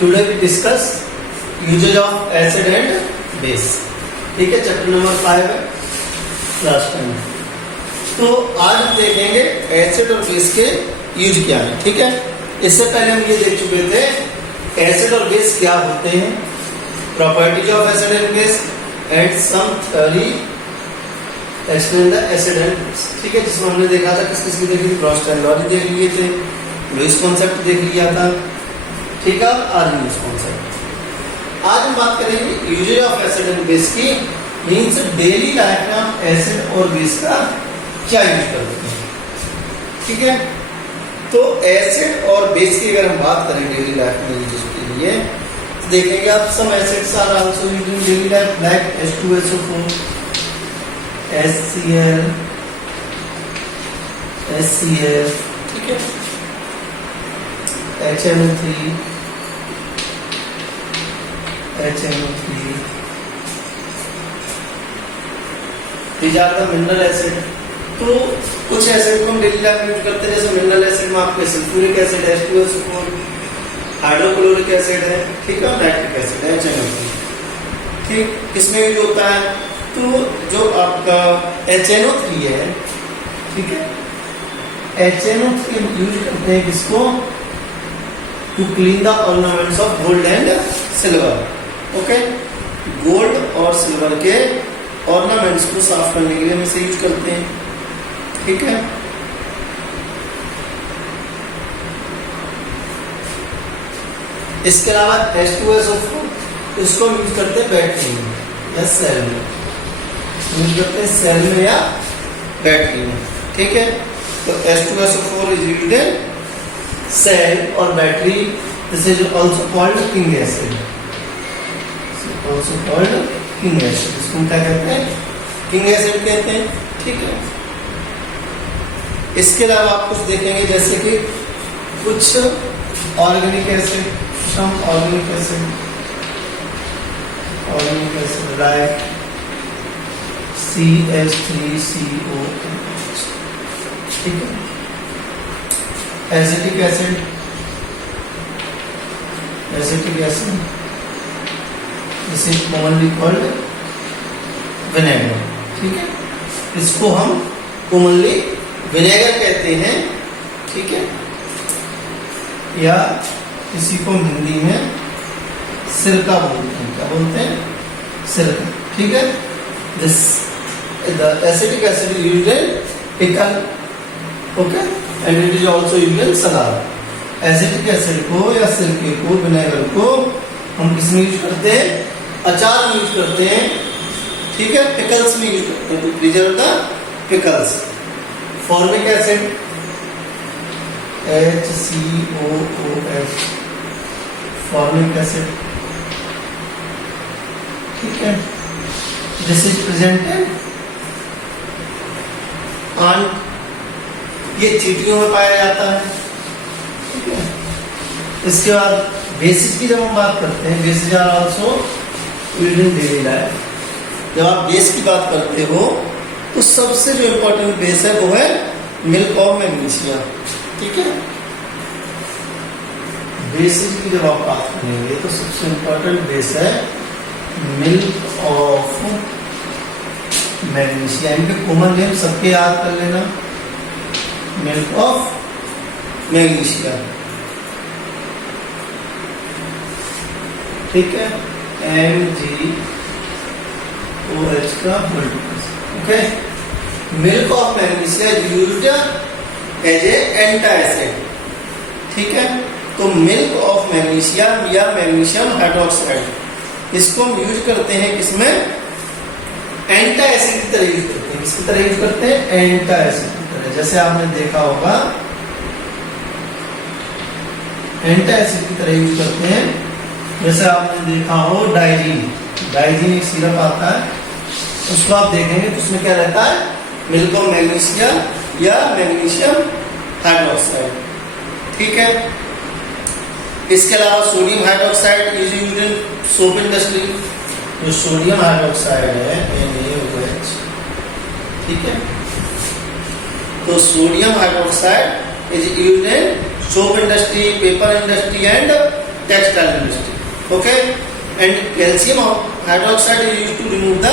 Today we discuss uses of acid and base. ठीक है, chapter number 5 है, last time. तो आज हम देखेंगे एसिड और बेस के यूज क्या है। ठीक है, इससे पहले हम ये देख चुके थे एसिड और बेस क्या होते हैं, properties of acid and base and some theory explain the acid and base. ठीक है, जिसमें हमने देखा था किस किसकी देखी थी, क्रॉस टेक्नोलॉजी देख लिए थे, लुईस कॉन्सेप्ट देख लिया था। ठीक है, आर्गेनियस कॉन्सेप्ट। आज हम बात करेंगे uses of acid and base की, मींस डेली लाइफ में हम एसिड और बेस का क्या यूज करते हैं। ठीक है, तो एसिड और बेस की अगर हम बात करें डेली लाइफ में यूजेज के लिए, तो देखेंगे आप some acids are also used in daily life like H2SO4, HCl, HCl, ठीक है, HNO3, HNO3, these are the mineral acid। तो कुछ एसिड को हम डेली लाइफ में यूज करते हैं, जैसे मिनरल एसिड में आपके sulphuric acid H2SO4, hydrochloric acid है, ठीक है, नाइट्रिक एसिड है, HNO3। ठीक, किसमें यूज होता है, तो जो आपका HNO3 है, ठीक है, HNO3 हम यूज करते हैं किसको, to clean the ornaments of gold and silver. Okay, gold और सिल्वर के ऑर्नामेंट्स को साफ करने के लिए हम इसे यूज करते हैं। ठीक है, इसके अलावा H2SO4 इसको यूज करते हैं बैटरी में या सेल में, यूज करते हैं सेल में या बैटरी में। ठीक है, तो H2SO4 is used in cell और battery. This is also called king acid, also called king acid. इसको क्या कहते हैं, किंग एसिड कहते हैं। ठीक है, इसके अलावा आप कुछ देखेंगे जैसे कि कुछ organic acid, some organic acid, organic acid like CH3COOH। ठीक है, acetic acid, acetic acid, this is commonly called vinegar. ठीक है, इसको हम कॉमनली विनेगर कहते हैं। ठीक है, या किसी को हिंदी में सिरका बोलते हैं, क्या बोलते हैं, सिरका। ठीक है, this the acetic acid is used in pickle, okay, and it is also used in salad. Acetic acid को या सिरके को, विनेगर को हम किस में यूज करते हैं, अचार में यूज करते हैं। ठीक है, पिकल्स में यूज करते हैं, to preserve the pickles. Formic acid HCOOH, formic acid. ठीक है, दिस इज प्रेजेंटेड ऑन, ये चींटियों में पाया जाता है। ठीक है, इसके बाद बेसिस की जब हम बात करते हैं, bases are also used in daily life. जब आप बेस की बात करते हो तो सबसे जो इंपॉर्टेंट बेस है वो है मिल्क ऑफ मैग्नीशिया। ठीक है, बेसिस की जब आप बात करेंगे तो सबसे इंपॉर्टेंट बेस है मिल्क ऑफ मैग्नीशिया। इनके कॉमन नेम सबके याद कर लेना, मिल्क ऑफ मैग्नीशिया। ठीक है, MgOH का multiple. Okay, milk of magnesia used as a antacid. ठीक है, तो मिल्क ऑफ मैग्नीशिया या मैग्नीशियम हाइड्रोक्साइड, इसको हम यूज करते हैं किसमें, एंटासिड की तरह यूज करते हैं। किसकी तरह यूज करते हैं, एंटासिड की तरह। जैसे आपने देखा होगा एंटासिड की तरह यूज करते हैं, जैसे आपने देखा हो डाइजीन, डाइजीन एक सिरप आता है, उसको आप देखेंगे तो उसमें क्या रहता है, मिल्क ऑफ मैग्नीशिया या मैग्नीशियम हाइड्रोक्साइड। ठीक है, इसके अलावा sodium hydroxide is used in soap industry. जो सोडियम हाइड्रोक्साइड है NaOH, ठीक है, तो sodium hydroxide is used in soap industry, paper industry and textile industry. Okay, and calcium hydroxide is used to remove the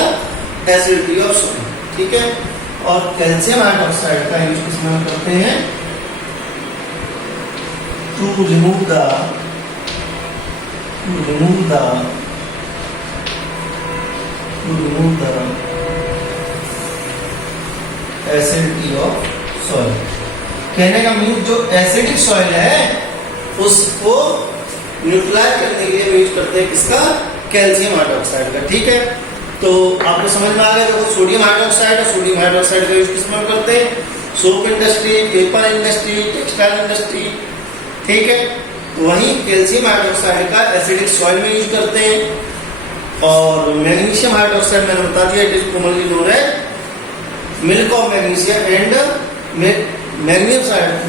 acidity of soil. ठीक है, और calcium hydroxide का use किसमें करते हैं? To remove the acidity of soil. कहने का mean जो एसिडिक सॉइल है उसको न्यूट्रलाइज करने के लिए यूज करते हैं किसका? कैल्शियम हाइड्रोक्साइड का. ठीक है, तो आपको समझ में आ गया. देखो सोडियम हाइड्रोक्साइड और सोडियम हाइड्रोक्साइड का यूज किसमें करते हैं? Soap industry, paper industry, textile industry. ठीक है, तो वहीं कैल्शियम हाइड्रोक्साइड का एसिडिक सॉइल में यूज करते हैं. और मैग्नीशियम हाइड्रोक्साइड मैंने बता दिया, it is commonly known as milk of magnesium and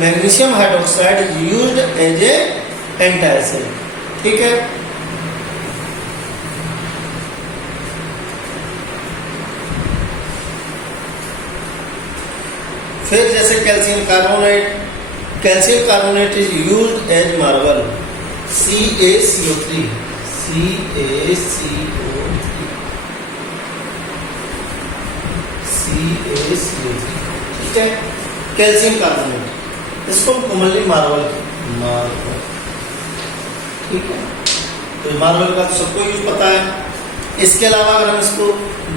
magnesium hydroxide is used as a antacid. ठीक है, फिर जैसे calcium carbonate is used as marble, CaCO3. ठीक है, कैल्शियम कार्बोनेट, इसको कॉमनली मार्बल. ठीक है, तो मार्बल का तो सबको यूज पता है. इसके अलावा अगर हम इसको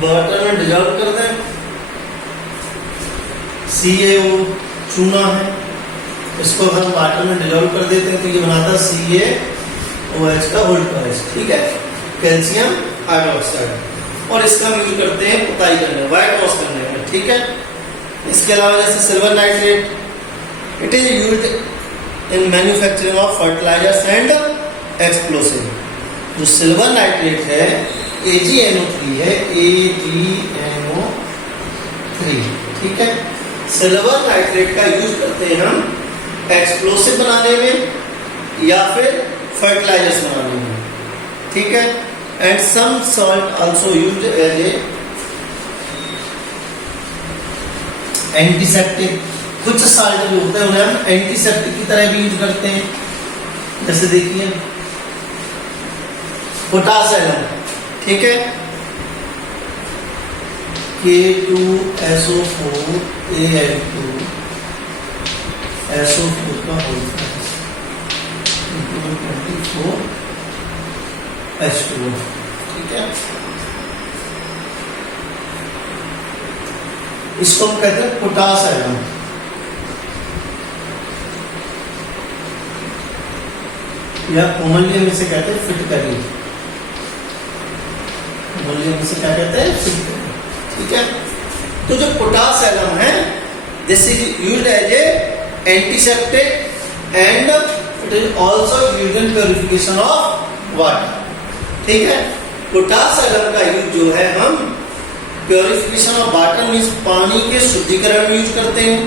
वाटर में डिजॉल्व कर दें, CaO चूना है, इसको हम वाटर में डिजॉल्व कर देते हैं तो ये बनाता है CaOH का होल ट्वाइस. ठीक है, कैल्शियम हाइड्रोक्साइड. और इसका हम यूज करते हैं पुताई करने, व्हाइट वॉश करने में. ठीक है, इसके अलावा जैसे silver nitrate, it is used in manufacturing of fertilizers and explosive. जो सिल्वर नाइट्रेट है AgNO3 है, AgNO3. ठीक है, सिल्वर नाइट्रेट का यूज करते हैं हम एक्सप्लोसिव बनाने में या फिर फर्टिलाइजर्स बनाने में. ठीक है, and some salt also used as a antiseptic. कुछ सॉल्ट जो होते हैं उन्हें हम एंटीसेप्टिक की तरह भी यूज करते हैं. जैसे देखिए पोटासियम. ठीक है, K2SO4Al2SO4 का होल 24H2O. ठीक है, इसको हम कहते हैं पोटास आयरन. या कॉमनली हम इसे कहते हैं फिटकरी. हम इसे क्या कहते हैं? फिटकरी. ठीक है, तो जो पोटास एलम है this is used as a antiseptic and it is also used in purification of water. ठीक है, पोटास एलम का यूज जो है हम प्यूरिफिकेशन ऑफ वाटर मींस पानी के शुद्धिकरण में यूज करते हैं.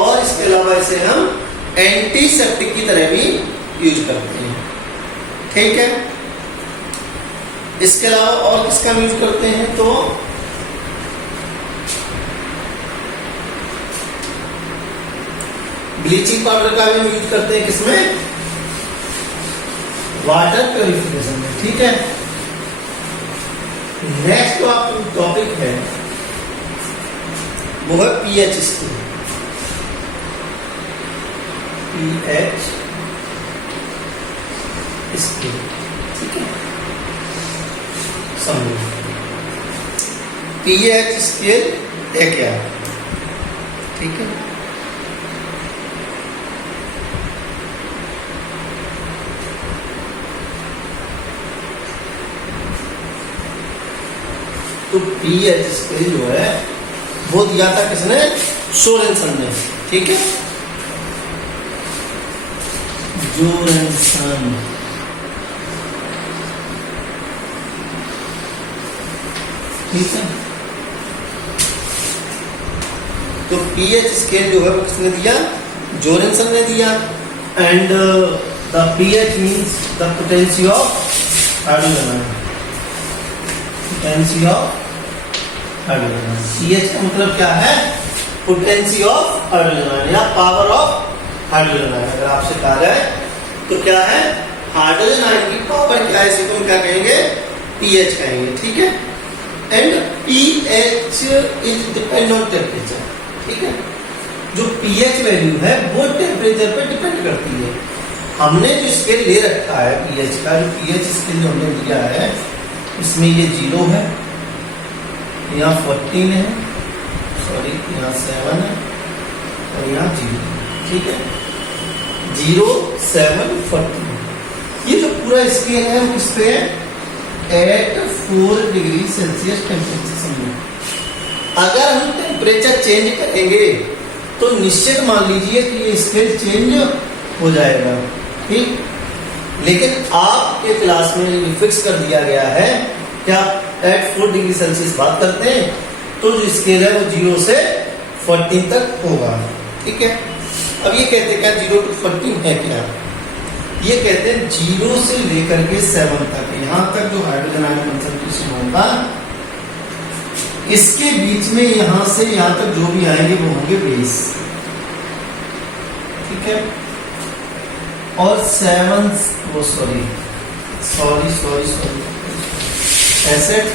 और इसके अलावा इसे हम एंटीसेप्टिक की तरह भी यूज करते हैं. ठीक है, इसके अलावा और किसका यूज करते हैं? तो ब्लीचिंग पाउडर का भी हम यूज करते हैं किसमें? वाटर प्यूरिफिकेशन में. ठीक है, नेक्स्ट जो आपका टॉपिक है वो है पीएच स्केल. PH scale. ठीक है, समझो पीएच स्केल है क्या? ठीक है, तो पीएच स्केल जो है वो दिया था किसने? सोरेनसन ने. ठीक है, जोरेनसन. ठीक है, तो पीएच स्केल जो है वो किसने दिया? जोरेनसन ने दिया. And the pH means the potency of hydrogen. Potency of hydrogen. CH का मतलब क्या है? पोटेंसी ऑफ हाइड्रोजन या पावर ऑफ हाइड्रोजन. अगर आपसे कहा जाए तो क्या है? हाइड्रोजन आयन की पावर क्या है, इसी को हम क्या कहेंगे, पीएच कहेंगे, ठीक है। And pH is depend on temperature, ठीक है। जो पीएच वैल्यू है वो टेम्परेचर पे डिपेंड करती है। हमने जो स्केल ले रखा है पीएच का, जो पीएच स्केल जो हमने लिया है, इसमें ये 0 है, यहाँ 14 है, सॉरी यहाँ 7 है और यहाँ 0, ठीक है। 0, 7, 14 ये जो पूरा स्केल है वो किस पे है, एट 4 डिग्री सेल्सियस टेम्परेचर में। अगर हम टेम्परेचर चेंज करेंगे तो निश्चित मान लीजिए कि ये स्केल चेंज हो जाएगा, ठीक। लेकिन आपके क्लास में ये फिक्स कर दिया गया है कि आप एट 4 डिग्री सेल्सियस बात करते हैं तो जो स्केल है वो 0 से 14 तक होगा, ठीक है। अब ये कहते हैं क्या 0 to 14 है क्या, ये कहते हैं 0 से लेकर के 7 तक, यहां तक जो हाइड्रोजन आयन कंसंट्रेशन होगा, इसके बीच में यहां से यहां तक जो भी आएंगे वो होंगे बेस, ठीक है। और 7 एसिड,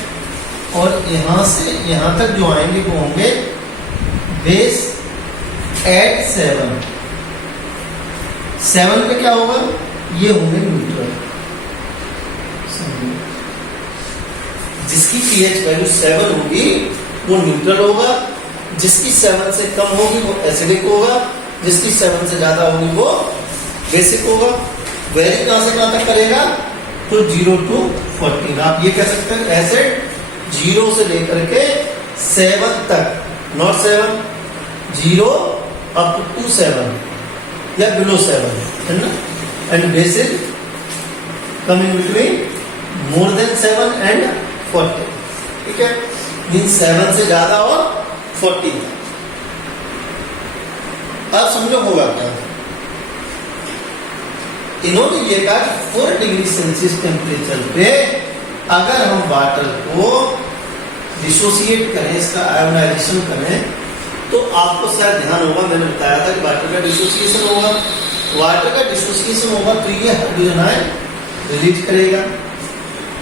और यहां से यहां तक जो आएंगे वो होंगे बेस एट 7 पे क्या होगा, ये होंगे न्यूट्रल। जिसकी पीएच वैल्यू 7 होगी वो न्यूट्रल होगा, जिसकी 7 से कम होगी वो एसिडिक होगा, जिसकी 7 से ज्यादा होगी वो बेसिक होगा। वेरी कहां से कहां तक करेगा, तो 0 to 14। आप ये कह सकते हैं एसिड 0 से लेकर के 7 तक, नॉट 7, 0 अप टू 7 या बिलो 7, है ना। And basic coming between more than 7 and 14, ठीक है। मीन 7 से ज्यादा और 14। अब समझो होगा क्या, इन्होंने ये कहा कि 4 डिग्री सेल्सियस टेम्परेचर पे अगर हम वाटर को डिसोसिएट करें, इसका आयोनाइजेशन करें, तो आपको शायद ध्यान होगा मैंने बताया था कि वाटर का डिसोसिएशन होगा। वाटर का डिसोसिएशन होगा तो ये हाइड्रोजन आयन रिलीज करेगा,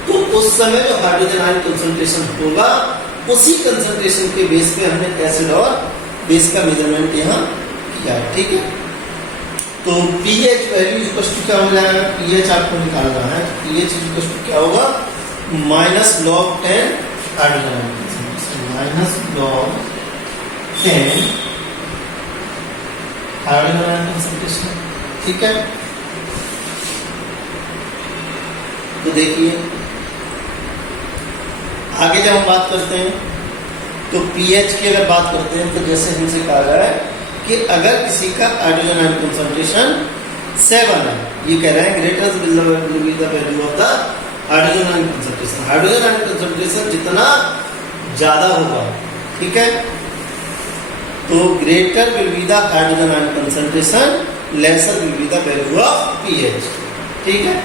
तो उस समय जो हाइड्रोजन आयन कंसंट्रेशन होगा उसी कंसंट्रेशन के बेस पे हमने एसिड और बेस का मेजरमेंट यहाँ किया, ठीक है। तो पीएच वैल्यू इक्वल टू क्या हो जाएगा, पीएच आपको निकालना है, पीएच इक्वल टू क्या होगा, minus log 10 hydrogen ion concentration, minus log 10 hydrogen ion concentration, ठीक है। तो देखिए आगे जब हम बात करते हैं तो पीएच की अगर बात करते हैं तो जैसे हमसे कहा गया है कि अगर किसी का हाइड्रोजन आयन कंसंट्रेशन 7 है, ये कह रहे हैं greater will be the value of the hydrogen ion concentration. Hydrogen ion concentration जितना ज्यादा होगा, ठीक है, तो greater will be the hydrogen ion concentration, laser will be the value of pH, ठीक है।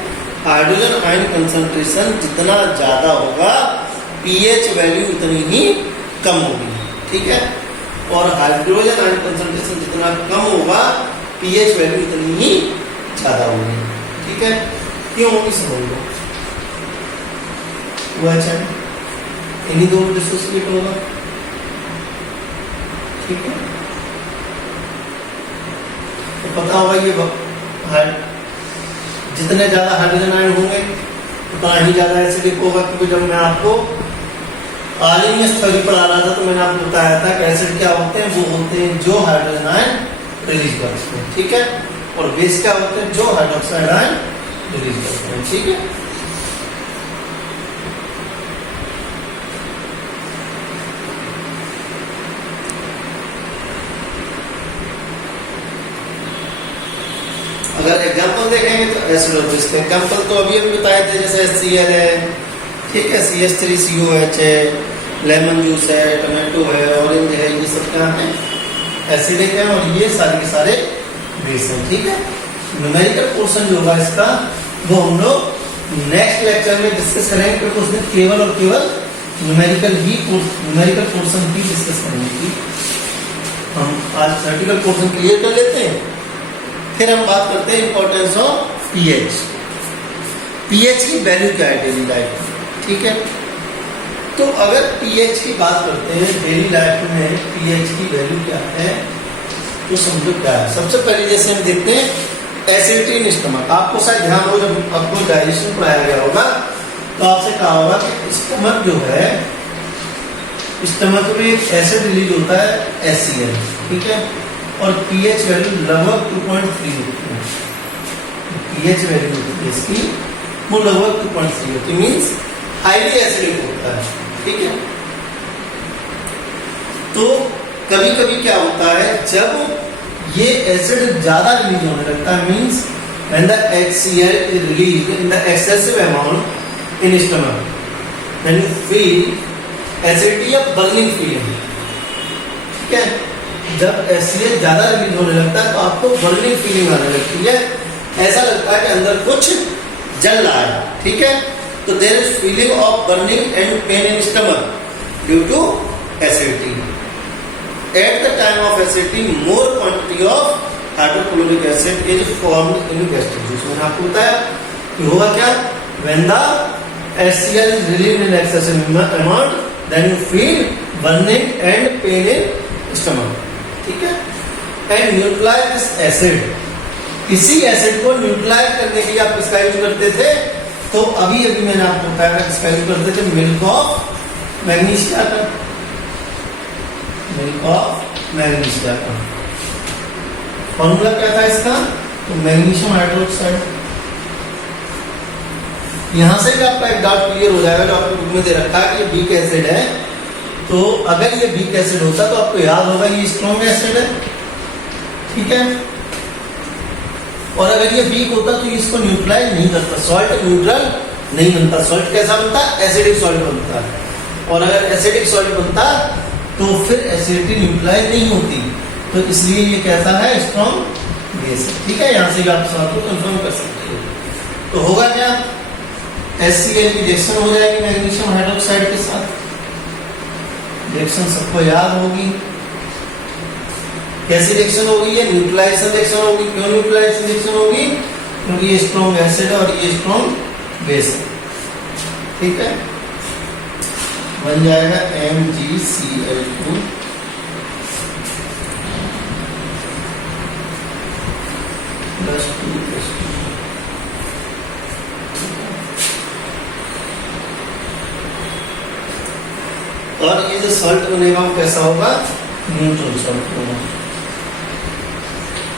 हाइड्रोजन आयन कंसंट्रेशन जितना ज्यादा होगा पीएच वैल्यू उतनी ही कम होगी, ठीक है। और हाइड्रोजन आयन कंसंट्रेशन जितना कम होगा पीएच वैल्यू उतनी ही ज्यादा होगी, ठीक है। क्यों होगी समझ लो, वो अच्छा इन्हीं दोनों डिसोसिएट होगा, ठीक है। तो पता होगा ये जितने ज्यादा हाइड्रोजन आयन होंगे उतना ही ज्यादा एसिडिक होगा, क्योंकि जब मैं आपको आर्गेनिक थ्योरी पढ़ा रहा था तो मैंने आपको बताया था कि एसिड क्या होते हैं, वो होते हैं जो हाइड्रोजन आयन रिलीज करते हैं, ठीक है। और बेस क्या होते हैं, जो हाइड्रोक्साइड आयन रिलीज करते हैं, ठीक है। अगर एग्जांपल देखेंगे तो एसिड और बेस के एग्जांपल तो अभी बताए थे, जैसे HCl है, ठीक है, CH3COH है, लेमन जूस है, टमाटो है, ऑरेंज है, ये सब क्या है, एसिडिक है, और ये सारे के सारे बेस हैं, ठीक है। न्यूमेरिकल पोर्शन जो होगा इसका वो हम लोग नेक्स्ट लेक्चर में डिस्कस करेंगे, क्योंकि उसमें केवल और केवल न्यूमेरिकल पोर्शन ही डिस्कस करेंगे। हम आज थ्योरेटिकल पोर्शन क्लियर कर लेते हैं, फिर हम बात करते हैं इंपॉर्टेंस ऑफ पीएच। पीएच की वैल्यू क्या है डेली लाइफ में, ठीक है। तो अगर पीएच की बात करते हैं डेली लाइफ में पीएच की वैल्यू क्या है, तो समझो क्या है। सबसे पहले जैसे हम देखते हैं एसिडिटी इन स्टमक, आपको शायद ध्यान हो जब आपको डाइजेशन पढ़ाया गया होगा तो आपसे कहा होगा कि स्टमक जो है, स्टमक में एक एसिड रिलीज होता है HCl, ठीक है, और पीएच वैल्यू लगभग 2.3 होती है। पीएच वैल्यू होती है इसकी वो लगभग 2.3 होती है, मीन्स हाईली एसिडिक होता है, ठीक है। तो कभी कभी क्या होता है जब ये एसिड ज्यादा रिलीज होने लगता है, means when the HCl is released in the excessive amount in stomach, then you feel acidity या burning feeling, ठीक है। जब HCl ज्यादा रिलीज होने लगता है तो आपको बर्निंग फीलिंग आने लगती है, ऐसा लगता है कि अंदर कुछ जल रहा है, ठीक है। तो there is feeling of burning and pain in stomach due to acidity. At the time of acidity more quantity of hydrochloric acid is formed in gastric juice. मैंने आपको बताया कि होगा क्या, when the HCl is released in excessive amount then you feel burning and pain in stomach, ठीक है। And neutralise this acid, इसी acid को न्यूट्रलाइज करने के लिए आप किसका यूज करते थे, तो अभी अभी मैंने आपको बताया किसका यूज करते थे, मिल्क ऑफ मैग्नीशिया का, मिल्क ऑफ मैग्नीशिया का। फॉर्मूला क्या था इसका, तो मैग्नीशियम हाइड्रोक्साइड। यहां से भी आपका एक डाउट क्लियर हो जाएगा जो आपको बुक में दे रखा है कि ये वीक एसिड है, तो अगर ये वीक एसिड होता तो आपको याद होगा ये स्ट्रॉन्ग एसिड है, ठीक है। और अगर ये वीक होता तो इसको न्यूट्रलाइज नहीं करता, सॉल्ट न्यूट्रल नहीं बनता। सॉल्ट कैसा बनता, एसिडिक सॉल्ट बनता है, और अगर एसिडिक सॉल्ट बनता तो फिर एसिडिटी न्यूट्रलाइज नहीं होती, तो इसलिए ये कैसा है, स्ट्रॉन्ग बेस है, ठीक है। यहां से आप सवाल को कंफर्म कर सकते हो। तो होगा क्या, HCl की रिएक्शन हो जाएगी मैग्नीशियम हाइड्रोक्साइड के साथ, रिएक्शन सबको याद होगी। कैसी रिएक्शन होगी, ये न्यूट्रलाइजेशन रिएक्शन होगी। क्यों न्यूट्रलाइजेशन रिएक्शन होगी, क्योंकि ये स्ट्रॉन्ग एसिड है और ये स्ट्रॉन्ग बेस है, ठीक है। बन जाएगा MgCl2 प्लस 2 प्लस 2। और ये जो सॉल्ट बनेगा वो कैसा होगा, न्यूट्रल सॉल्ट होगा,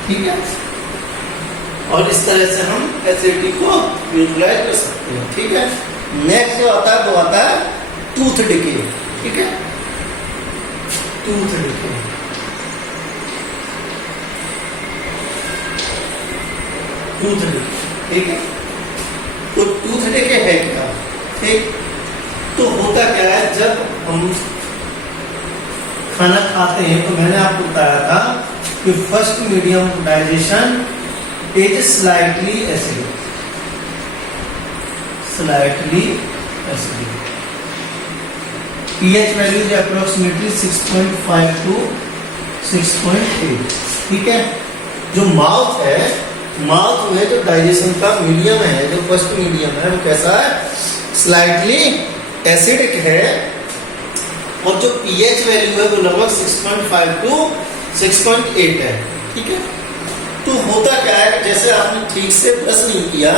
ठीक है। और इस तरह से हम एसिडिटी को न्यूट्रलाइज कर सकते हैं, ठीक है। नेक्स्ट जो आता है वो आता है टूथ डिके, ठीक है। टूथ डिके, टूथ डिके, ठीक है। तो टूथ डिके है क्या, ठीक। तो होता क्या है, जब हम खाना खाते हैं तो मैंने आपको बताया था कि first medium digestion is slightly acidic, slightly acidic. PH value is approximately 6.5 to 6.8, ठीक है। जो माउथ है, माउथ में जो डाइजेशन का मीडियम है, जो फर्स्ट मीडियम है वो कैसा है, स्लाइटली एसिडिक है, और जो पीएच वैल्यू है वो लगभग 6.5 to 6.8 है, ठीक है। तो होता क्या है, जैसे आपने ठीक से ब्रश नहीं किया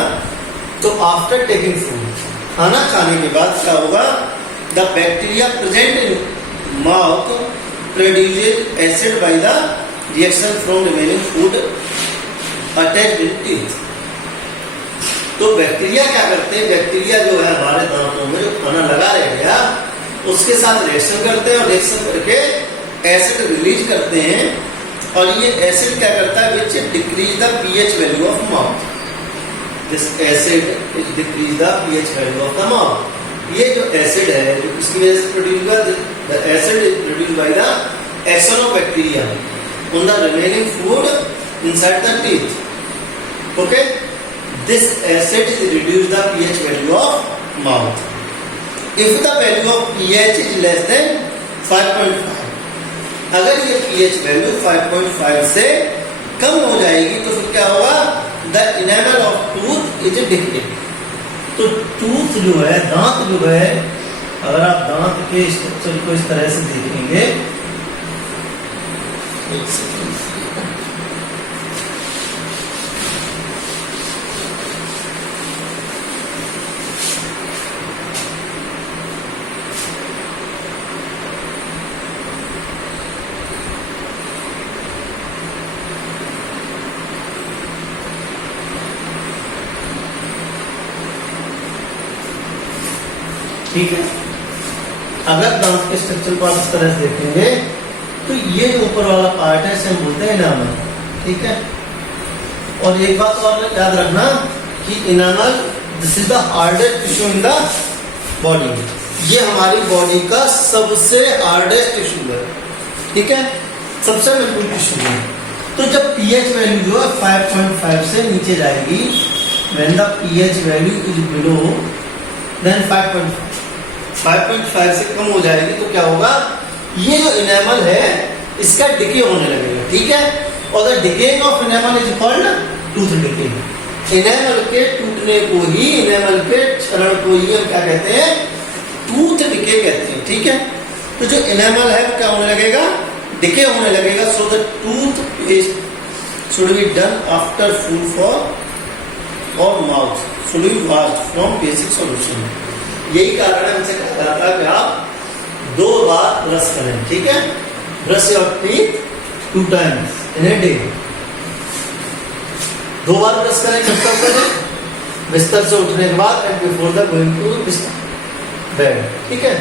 तो आफ्टर टेकिंग फूड, खाना खाने के बाद क्या होगा, the bacteria present in mouth produces acid by the reaction from remaining food attached in teeth. तो बैक्टीरिया क्या करते हैं, बैक्टीरिया जो है हमारे दांतों में जो खाना लगा रह गया उसके साथ रिएक्शन करते हैं, और रिएक्शन करके एसिड रिलीज करते हैं, और ये एसिड क्या करता है, which decrease the pH value of mouth. This acid is decrease the pH value of the mouth. ये जो एसिड है जो इसकी वजह से प्रोड्यूस हुआ, the acid is produced by the action of bacteria on the remaining food inside the teeth, okay. This acid is reduce the pH value of mouth. If the value of pH is less than 5.5, अगर ये pH value 5.5 से कम हो जाएगी तो फिर क्या होगा, the enamel of tooth is decayed, तो टूथ जो है, दांत जो है, अगर आप दांत के स्ट्रक्चर को इस तरह से देखेंगे, एक सेकंड, ठीक है। अगर दांत के स्ट्रक्चर को आप इस तरह से देखेंगे तो ये जो ऊपर वाला पार्ट है इसे हम बोलते हैं इनामल, ठीक है। और एक बात और याद रखना कि enamel this is the hardest tissue in the body, ये हमारी बॉडी का सबसे हार्डेस्ट टिश्यू है, ठीक है, सबसे मजबूत टिश्यू है। तो जब पीएच वैल्यू जो है 5.5 से नीचे जाएगी, when the pH value is below then 5.5 से कम हो जाएगी तो क्या होगा, ये जो इनेमल है इसका डिके होने लगेगा, ठीक है। और the decaying of enamel is called tooth decay. Enamel के टूटने को ही, इनेमल के क्षरण को ही हम क्या कहते हैं, टूथ डिके कहते हैं, ठीक है। तो जो इनेमल है वो क्या होने लगेगा, डिके होने लगेगा। So the toothpaste should be done after food for और mouth should be washed from basic solution. यही कारण है हमसे कहा जाता है कि आप 2 बार ब्रश करें, ठीक है। Brush your teeth 2 times in a day. 2 बार ब्रश करें, कब तक करें, बिस्तर से उठने के बाद and before the going to bed, ठीक है।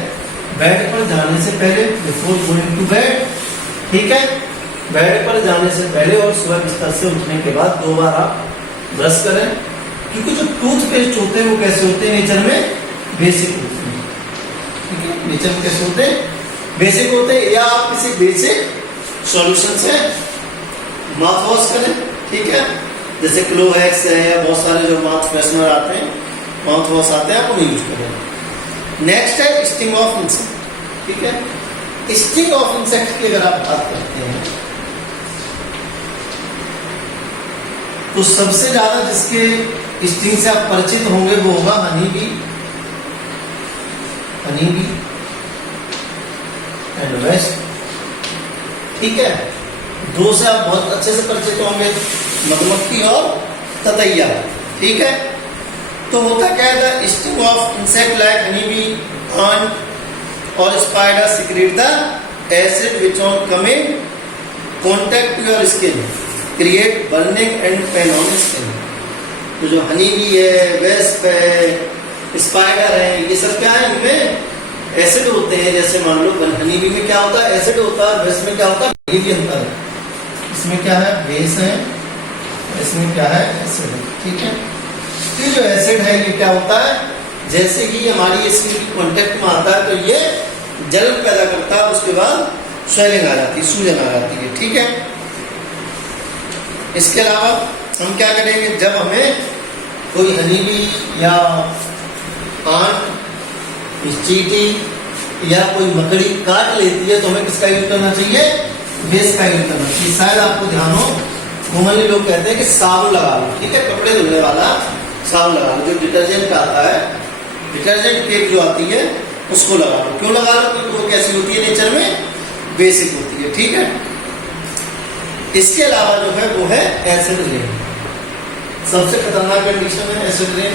बेड पर जाने से पहले, बिफोर गोइंग टू बेड, ठीक है। बेड पर जाने से पहले और सुबह बिस्तर से उठने के बाद 2 बार आप ब्रश करें, क्योंकि जो टूथपेस्ट होते हैं वो कैसे होते हैं, नेचर में बेसिक होते हैं, ठीक है। नेचर में कैसे होते हैं, बेसिक होते हैं। या आप किसी बेसिक सॉल्यूशन से माउथ वॉश करें, ठीक है, जैसे क्लोहेक्स है या बहुत सारे जो माउथ फ्रेशनर आते हैं, माउथ वॉश आते हैं, आप उन्हें यूज करें। नेक्स्ट है स्टिंग ऑफ इंसेक्ट, ठीक है। स्टिंग ऑफ इंसेक्ट की अगर आप बात करते हैं तो सबसे ज्यादा जिसके स्टिंग से आप परिचित होंगे वो होगा हनी बी एंड वेस्ट, ठीक है। 2 से आप बहुत अच्छे से परिचित होंगे, मधुमक्खी और ततैया, ठीक है। तो होता क्या है, sting of insect like honey bee, ant और spider secret the acid which on coming contact to your skin create burning and pain on skin. तो जो हनी बी है, वेस्प है, स्पाइडर है, ये सब क्या है, इनमें एसिड होते हैं। जैसे मान लो हनी बी में क्या होता है, एसिड होता है, वेस्ट में क्या होता है, ये भी अंतर है। इसमें क्या है, बेस है, इसमें क्या है, एसिड है, ठीक है। तो जो एसिड है ये क्या होता है, जैसे ही हमारी स्किन की कांटेक्ट में आता है तो ये जलन पैदा करता है, उसके बाद स्वेलिंग आ जाती है, सूजन आ जाती है, ठीक है। इसके अलावा हम क्या करेंगे, जब हमें कोई हनी बी या आंट, चींटी या कोई मकड़ी काट लेती है तो हमें किसका यूज करना चाहिए, बेस का यूज करना चाहिए। शायद आपको ध्यान हो, कॉमनली लोग कहते हैं कि साबुन लगा लो, ठीक है, कपड़े धुलने वाला साबुन लगा लो। जो डिटर्जेंट आता है, डिटर्जेंट केक जो आती है उसको लगा लो। क्यों लगा लो, क्योंकि वो कैसी होती है, नेचर में बेसिक होती है, ठीक है। इसके अलावा जो है वो है एसिड रेन, सबसे खतरनाक कंडीशन है एसिड रेन।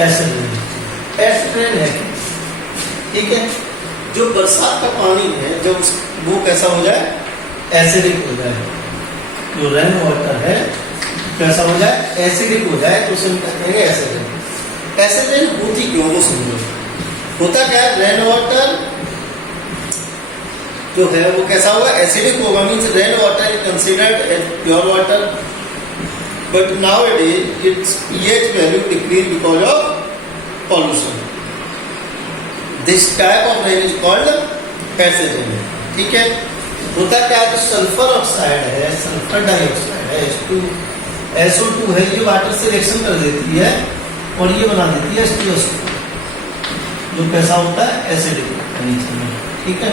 एसिड रेन है, ठीक है। जो बरसात का पानी है जब वो कैसा हो जाए, एसिडिक हो जाए, जो रेन वाटर है कैसा हो जाए, एसिडिक हो जाए, तो उसे हम कहते हैं एसिड रेन। एसिड रेन होती क्यों, वो समझो। होता क्या है, रेन वाटर जो है वो कैसा होगा, एसिडिक होगा। Means rain water is considered as pure water, but nowadays its pH value decreased because of pollution. This type of rain is called acid rain, ठीक है। होता क्या है, तो सल्फर ऑक्साइड है, सल्फर डाइऑक्साइड है, SO2 है, ये वाटर से रिएक्शन कर देती है और ये बना देती है H2SO4, जो कैसा होता है एसिडिक होता है नीचे में, ठीक है,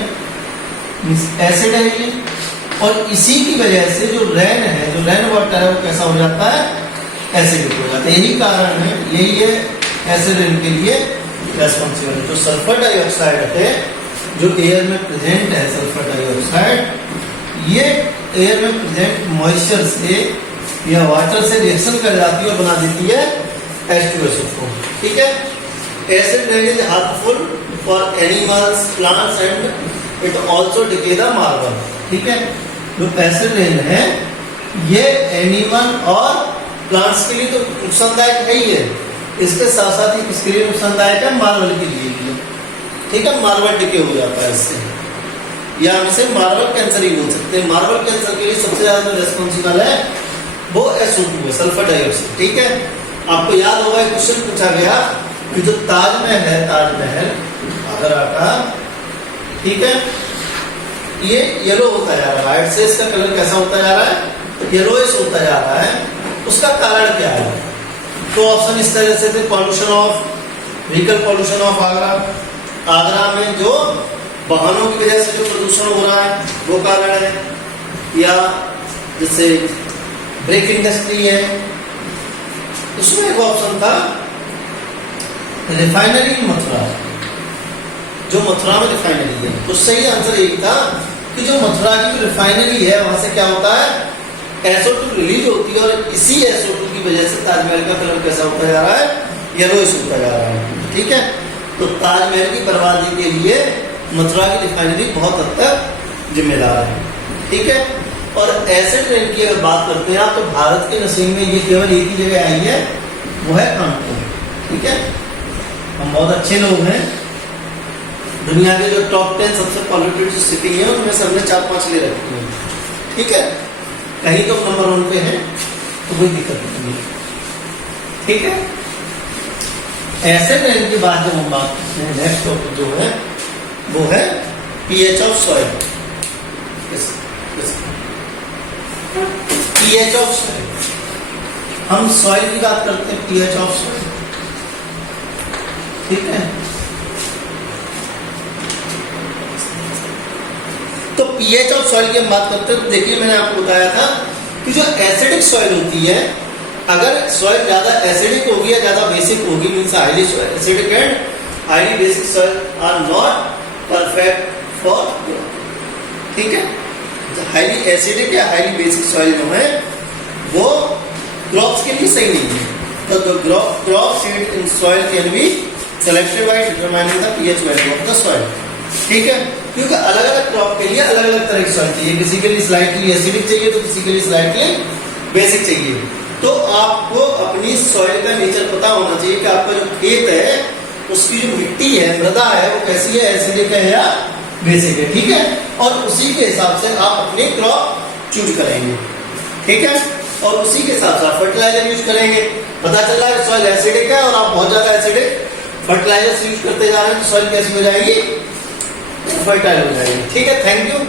एसिड है ये। और इसी की वजह से जो रेन है, जो रेन वाटर है वो कैसा हो जाता है, एसिडिक हो जाता है। यही कारण है, यही है एसिड रेन के लिए रेस्पॉन्सिबल। जो सल्फर डाइऑक्साइड है जो एयर में प्रेजेंट है, सल्फर डाइऑक्साइड ये एयर में प्रेजेंट मॉइस्चर से या वाटर से रिएक्शन कर जाती है और बना देती है H2SO4, ठीक है। Acid rain is harmful for animals, plants and it also decay the marble, ठीक है। जो एसिड रेन है ये एनिमल और प्लांट्स के लिए तो नुकसानदायक है ही है, इसके साथ साथ ही किसके लिए नुकसानदायक है, मार्बल के लिए भी, ठीक है। मार्बल डिके हो जाता है इससे, या हम इसे मार्बल कैंसर ही बोल सकते हैं। मार्बल कैंसर के लिए सबसे ज्यादा रेस्पॉन्सिबल है वो SO2 है, सल्फर डाइऑक्साइड, ठीक है। आपको याद होगा एक क्वेश्चन पूछा गया कि जो ताजमहल है, ताजमहल आगरा का, ठीक है, ये येलो होता जा रहा है, वाइट से इसका कलर कैसा होता जा रहा है, येलोइश होता जा रहा है। उसका कारण क्या है? तो ऑप्शन इस तरह से थे, pollution of vehicle, pollution of Agra, Agra में जो वाहनों की वजह से जो प्रदूषण हो रहा है वो कारण है, या जैसे ब्रेक इंडस्ट्री है। उसमें एक ऑप्शन था रिफाइनरी मथुरा, जो मथुरा में रिफाइनरी है। तो सही आंसर एक था कि जो मथुरा की रिफाइनरी है वहां से क्या होता है, SO2 रिलीज होती है, और इसी SO2 की वजह से ताजमहल का कलर कैसा होता जा रहा है, येलोइश होता जा रहा है, ठीक है। तो ताजमहल की बर्बादी के लिए मथुरा की रिफाइनरी बहुत हद तक जिम्मेदार है, ठीक है। और एसिड रेन की अगर बात करते हैं आप, तो भारत के नसीब में ये केवल एक ही जगह आई है, वो है कानपुर, ठीक है। हम बहुत अच्छे लोग हैं, दुनिया के जो टॉप 10 सबसे पॉल्यूटेड जो सिटी है उनमें से हमने 4-5 ले रखी है, ठीक है। कहीं तो नंबर 1 पे है, तो कोई दिक्कत नहीं है, ठीक है। एसिड रेन की बात जब हम बात करते हैं, नेक्स्ट टॉपिक जो है वो है pH of soil. pH of soil, हम सॉइल की बात करते हैं, pH ऑफ सॉइल, ठीक है। तो pH ऑफ सॉइल की हम बात करते हैं, तो देखिए मैंने आपको बताया था कि जो एसिडिक सॉइल होती है, अगर सॉइल ज्यादा एसिडिक होगी या ज्यादा बेसिक होगी, means highly acidic and highly basic soil are not perfect for growth, ठीक है। हाईली एसिडिक या हाईली बेसिक सॉइल जो है वो क्रॉप्स के लिए सही नहीं है। तो crop seed in soil can be selected bye determining the pH value of the soil, ठीक है। क्योंकि अलग अलग क्रॉप के लिए अलग अलग तरह की सॉइल चाहिए, किसी के लिए स्लाइटली एसिडिक चाहिए तो किसी के लिए स्लाइटली बेसिक चाहिए। तो आपको अपनी सॉइल का नेचर पता होना चाहिए कि आपका जो खेत है उसकी जो मिट्टी है, मृदा है, वो कैसी है, एसिडिक है या बेसिक है, ठीक है। और उसी के हिसाब से आप अपनी क्रॉप चूज करेंगे, ठीक है। और उसी के हिसाब से आप फर्टिलाइजर यूज करेंगे। पता चल रहा है सॉइल एसिडिक है और आप बहुत ज्यादा एसिडिक फर्टिलाइजर यूज करते जा रहे हैं, तो सॉइल कैसी हो जाएगी, फर्टाइल हो जाएगी, ठीक है। Thank you.